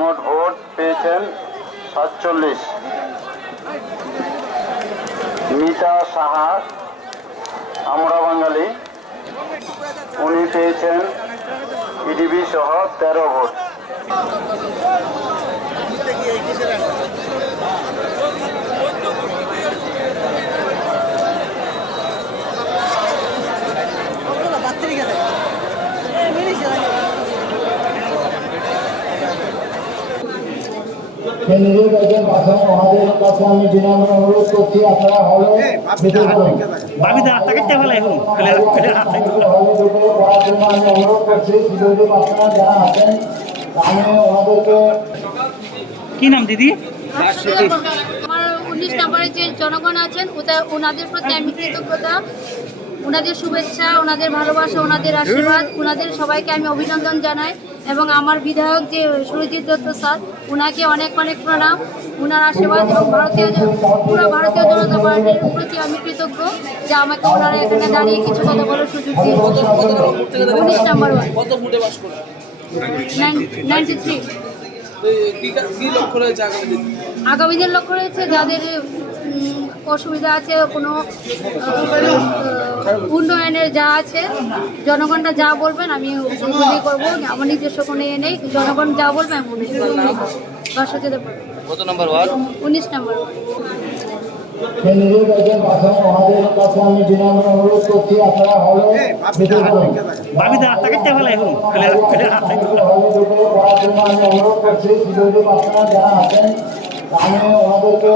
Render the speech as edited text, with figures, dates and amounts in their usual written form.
মোট ভোট পেয়েছেন 47। মিতা সাহা, আমরা বাঙালি, উনি পেয়েছেন ইডিবি সহ 13 ভোট। আমাদের কাছে আমি বিনম্র অনুরোধ করছি, আপনারা হলে পড়ার জন্য আমি অনুরোধ করছি। আপনারা যারা আছেন আমি ওনাদেরকে। কি নাম দিদি? আমার 19 নম্বরে যে জনগণ আছেন ওনাদের প্রতি আমি কৃতজ্ঞতা, ওনাদের শুভেচ্ছা, ওনাদের ভালোবাসা, ওনাদের আশীর্বাদ, ওনাদের সবাইকে আমি অভিনন্দন জানাই। এবং আমার বিধায়ক যে সুরজিৎ দত্ত স্যার, ওনাকে অনেক অনেক প্রণাম, ওনার আশীর্বাদ এবং পুরো ভারতীয় জনতা পার্টির প্রতি আমি কৃতজ্ঞ যে আমাকে ওনারা এখানে দাঁড়িয়ে কিছু কথা বলার সুযোগ দিয়েছে। 19 নম্বর 93। আগামী দিন লক্ষ্য রয়েছে যাদের অসুবিধা আছে, কোনো উন্নয়নের যা আছে, জনগণরা যা বলবেন আমি ওগুলোই করবো। আমার নিজস্ব কোনো ইয়ে নেই, জনগণ যা বলবে আমি দর্শক যেতে পারবো। কত নম্বর ওয়ার্ড? 19 নম্বর। আমাদের কাছে আমি বিনম্র অনুরোধ করছি, আপনারা হলে পড়ার জন্য আমি অনুরোধ করছি। আপনারা যারা আছেন আমি ওনাদেরকে